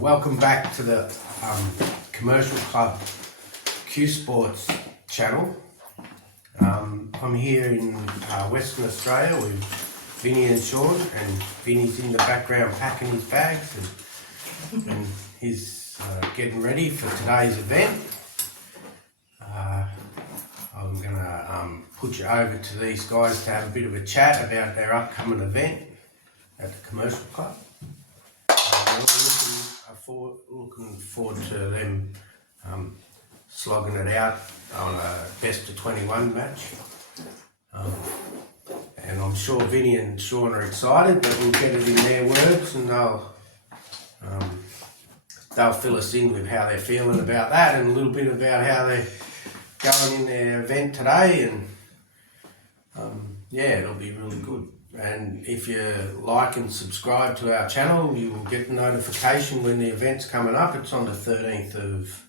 Welcome back to the Commercial Club Q Sports channel. I'm here in Western Australia with Vinnie and Shaun, and Vinnie's in the background packing his bags and he's getting ready for today's event. I'm going to put you over to these guys to have a bit of a chat about their upcoming event at the Commercial Club. Looking forward to them slogging it out on a best of 21 match. And I'm sure Vinnie and Shaun are excited, but we'll get it in their words and they'll fill us in with how they're feeling about that and a little bit about how they're going in their event today. And yeah, it'll be really good. And if you like and subscribe to our channel, you will get a notification when the event's coming up. It's on the 13th of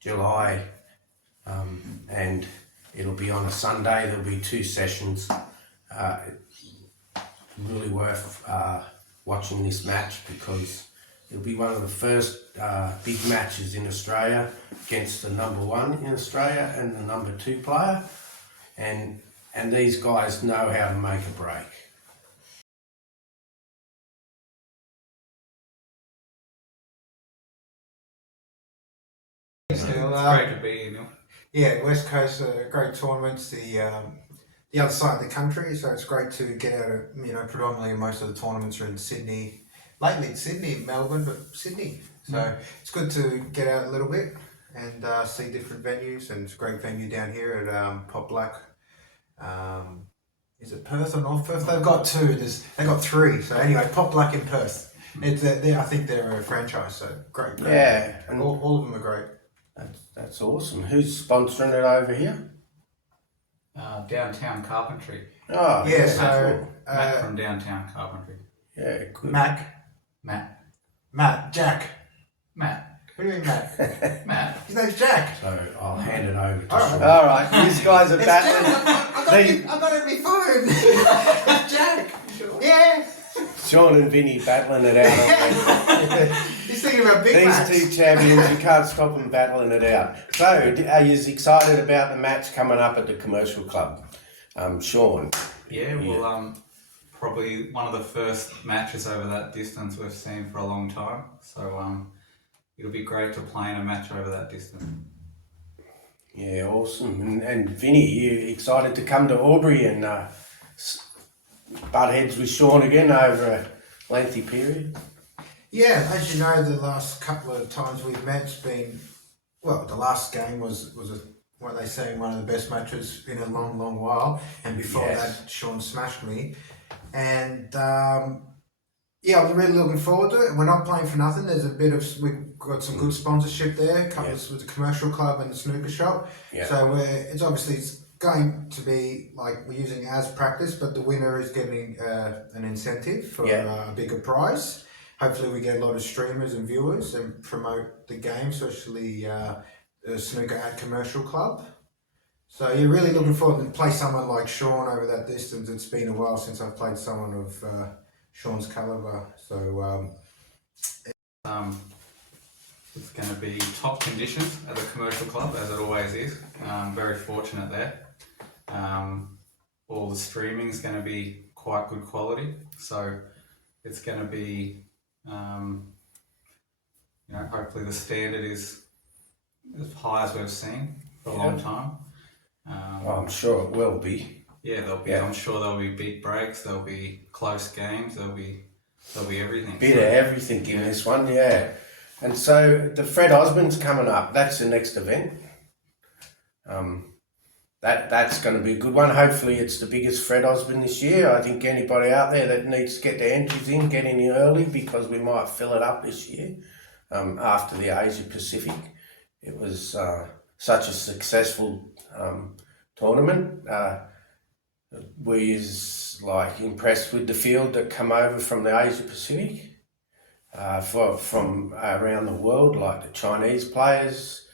July, and it'll be on a Sunday. There'll be 2 sessions. Really worth watching this match because it'll be one of the first big matches in Australia against the number 1 in Australia and the number 2 player. And these guys know how to make a break. It's great to be here. Yeah, West Coast great tournaments. The other side of the country, so it's great to get out of, predominantly most of the tournaments are in Sydney. Lately it's Sydney, Melbourne, but Sydney. So it's good to get out a little bit and see different venues, and it's a great venue down here at Pop Black. Is it Perth or North Perth? They've got 2. They've got 3. So anyway, Pop Black in Perth. I think they're a franchise, so great. Yeah, and all of them are great. That's awesome. Who's sponsoring it over here? Downtown Carpentry. Oh, yeah. So Matt from Downtown Carpentry. Yeah, good. Matt. Jack. Matt. What do you mean, Matt? Matt. His name's Jack. So I'll hand it over to Shaun. All right, these guys are battling. I got it on my phone. It's Jack. Yeah. Shaun and Vinnie battling it out. He's thinking about big These match. 2 champions, you can't stop them battling it out. So, are you excited about the match coming up at the Commercial Club? Shaun? Yeah, well, probably one of the first matches over that distance we've seen for a long time. So, it'll be great to play in a match over that distance. Yeah, awesome. And Vinnie, you excited to come to Albury and butt heads with Shaun again over a lengthy period? Yeah, as you know, the last couple of times we've met has been, well, the last game was what they say, one of the best matches in a long, long while. And before that, Shaun smashed me. And yeah, I'm really looking forward to it. We're not playing for nothing. We've got some good sponsorship there. Couples with the Commercial Club and the snooker shop. Yeah. So it's going to be like we're using it as practice, but the winner is getting an incentive for a bigger prize. Hopefully we get a lot of streamers and viewers and promote the game, especially the snooker at Commercial Club. So you're really looking forward to play someone like Shaun over that distance. It's been a while since I've played someone of Shaun's calibre. So it's going to be top conditions at the Commercial Club, as it always is. Very fortunate there. All the streaming is going to be quite good quality, so it's going to be, hopefully the standard is as high as we've seen for a long time. I'm sure it will be. Yeah, there'll be. I'm sure there'll be big breaks. There'll be close games. There'll be everything. Bit of everything in this one, yeah. And so the Fred Osborne's coming up. That's the next event. That's going to be a good one. Hopefully it's the biggest Fred Osborne this year. I think anybody out there that needs to get their entries in, get in early because we might fill it up this year after the Asia Pacific. It was such a successful tournament. We was impressed with the field that come over from the Asia Pacific, from around the world, like the Chinese players.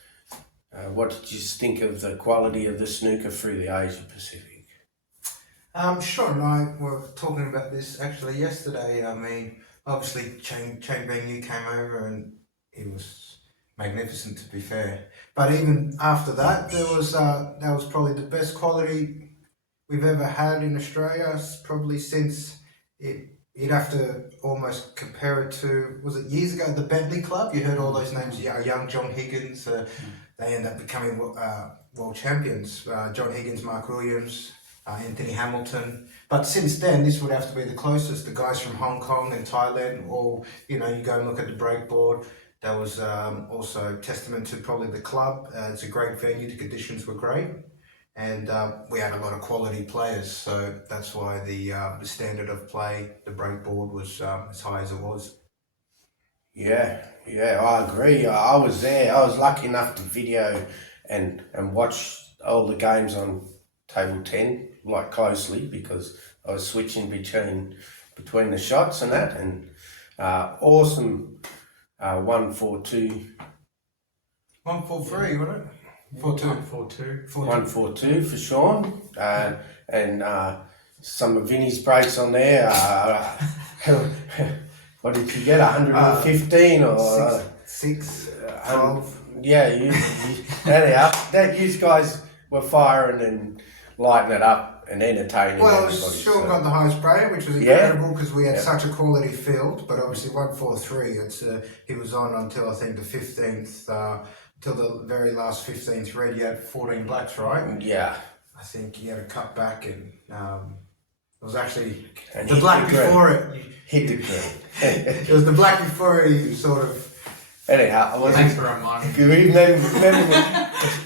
What did you think of the quality of the snooker through the Asia Pacific? Shaun and I were talking about this actually yesterday. I mean, obviously Chang Beng came over and he was magnificent, to be fair. But even after that, that was probably the best quality we've ever had in Australia, probably since you'd have to almost compare it to, was it years ago, the Bentley Club? You heard all those names, young John Higgins, they end up becoming world champions. John Higgins, Mark Williams, Anthony Hamilton. But since then, this would have to be the closest. The guys from Hong Kong and Thailand, all, you go and look at the breakboard. That was also testament to probably the club. It's a great venue, the conditions were great. And we had a lot of quality players, so that's why the standard of play, the breakboard, was as high as it was. Yeah, I agree. I was there. I was lucky enough to video and watch all the games on table 10 like closely, because I was switching between the shots and that, and awesome 1-4-2. 1-4-3, wasn't it? 4-2. 1-4-2 for Shaun, and some of Vinnie's breaks on there. What did you get? 115 or 6, 12. Yeah, anyhow, you guys were firing and lighting it up and entertaining. Well, everybody. Shaun got the highest rating, which was incredible because we had such a quality field. But obviously 1-4-3, he was on until I think the 15th. Till the very last 15th red, he had 14 blacks, right? Yeah. I think he had a cut back, and it was actually And the black before it. Hit the green. It was the black before he sort of. Anyhow, I wasn't. Thanks for reminding me. Good evening.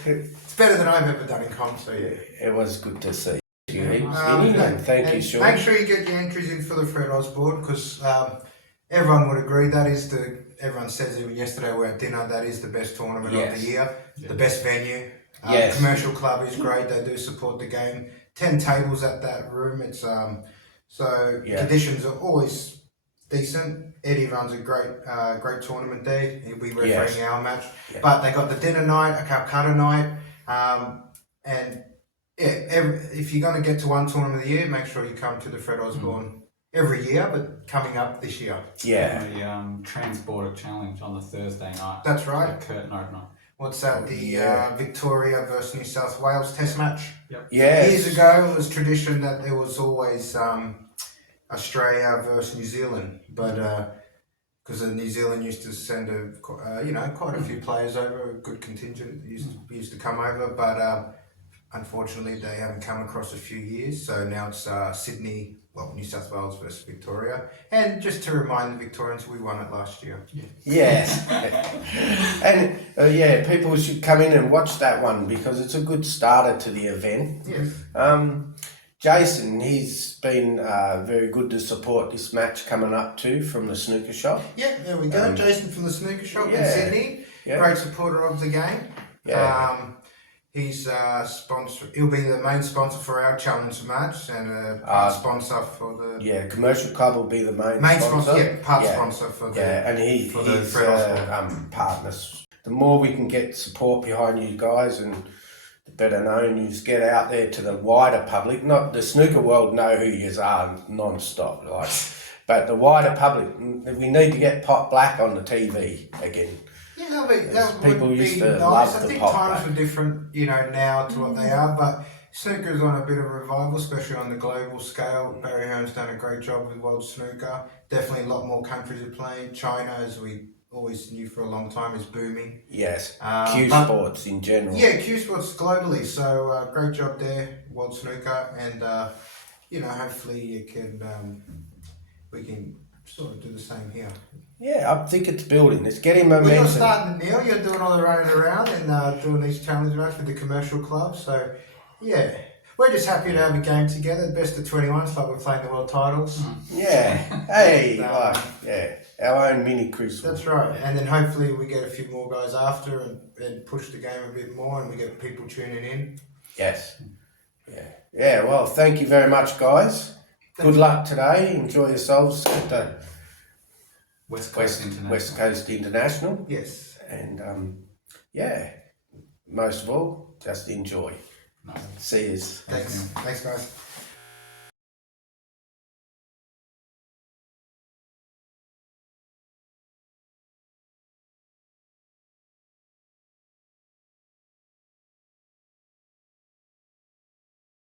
It's better than I've ever done in comp, so yeah. It was good to see you, Vinnie, and thank you, Shaun. Make sure you get your entries in for the Fred Osborne, because everyone would agree that is everyone says even yesterday we're at dinner, that is the best tournament of the year, the best venue. The commercial club is great, they do support the game. 10 tables at that room, it's conditions are always decent. Eddie runs a great tournament there, he'll be refereeing our match. But they got the dinner night, a Calcutta night, and if you're going to get to one tournament of the year, make sure you come to the Fred Osborne every year, but coming up this year. Yeah. The Transporter Challenge on the Thursday night. That's right. The curtain opener. What's that? Victoria versus New South Wales Test match? Yep. Yeah. Years ago, it was tradition that there was always Australia versus New Zealand, but because New Zealand used to send quite a few players over, a good contingent used to come over, but unfortunately they haven't come across a few years. So now it's Sydney. Well, New South Wales versus Victoria. And just to remind the Victorians, we won it last year. Yes. And people should come in and watch that one, because it's a good starter to the event. Yes. Jason, he's been very good to support this match coming up too, from the snooker shop. Yeah, there we go. Jason from the snooker shop in Sydney. Yeah. Great supporter of the game. Yeah. He's sponsor. He'll be the main sponsor for our challenge match, and a sponsor for the commercial club will be the main sponsor. Sponsor for the and he's partners. The more we can get support behind you guys, and the better known you get out there to the wider public. Not the snooker world know who you are non-stop, but the wider public, we need to get Pot Black on the TV again. Yeah, that people would used be to nice. love I the think pop times back. are different, now to what they are, but snooker's on a bit of a revival, especially on the global scale. Barry Hearn's done a great job with World Snooker. Definitely a lot more countries are playing. China, as we always knew for a long time, is booming. Yes, Sports in general. Yeah, Q Sports globally. So great job there, World Snooker, and hopefully we can sort of do the same here. Yeah, I think it's building. It's getting momentum. Well, you're starting, Neil. You're doing all the running around and doing these challenge matches with the commercial club. So, yeah, we're just happy to have a game together. Best of 21's like we're playing the world titles. Yeah. Hey, our own mini cruise. That's right. And then hopefully we get a few more guys after and push the game a bit more, and we get people tuning in. Yes. Yeah. Well, thank you very much, guys. Good luck today. Enjoy yourselves at the West Coast International. Yes. And most of all, just enjoy. Nice. See you. Thanks guys.